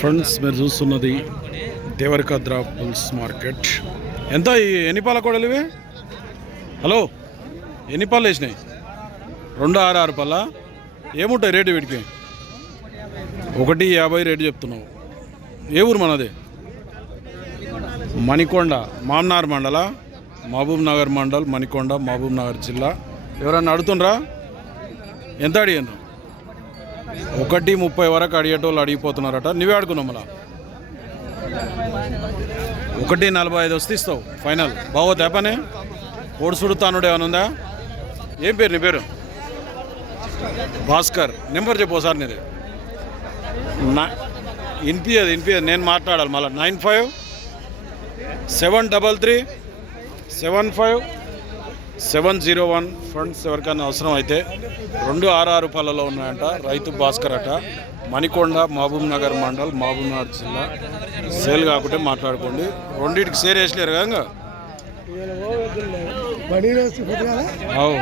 Friends మీరు చూస్తున్నది Devarakadra pulls market. ఎంత ఈ ఎన్ని పాల కోడలు ఇవి? హలో ఎన్ని పాలు వేసినాయి? రెండు ఆరు ఆరు పళ్ళ ఏముంటాయి రేటు వీటికి? ఒకటి యాభై రేటు చెప్తున్నావు. ఏ ఊరు మనది? మణికొండ మామ్నార్ మండల మహబూబ్ నగర్ మండల్ మణికొండ మహబూబ్ నగర్ జిల్లా. ఎవరన్నా అడుగుతుండ్రా? ఎంత అడిగాను ఒకటి ముప్పై వరకు అడిగేటోళ్ళు అడిగిపోతున్నారట. నువ్వే అడుగున్నావు మళ్ళా. ఒకటి నలభై ఐదు వస్తే ఇస్తావు ఫైనల్. బాగోతా పని ఓడుసుడు తానుడు ఏమైనా ఉందా? ఏం పేరు నీ పేరు? భాస్కర్. నెంబర్ చెప్పు సార్ నీది. నా వినిపించదు వినిపించదు నేను మాట్లాడాలి మళ్ళీ. Nine five seven double three seven five seven zero one friends ఎవరికైనా అవసరం అయితే రెండు ఆరు ఆరు పళ్ళలో ఉన్నాయంట. రైతు భాస్కర్ అట. మణికొండ మహబూబ్ నగర్ మండల్ మహబూబ్ నగర్ జిల్లా. సేల్ కాకుంటే మాట్లాడుకోండి. రెండింటికి సేర్ వేసలేరు కదా అవు.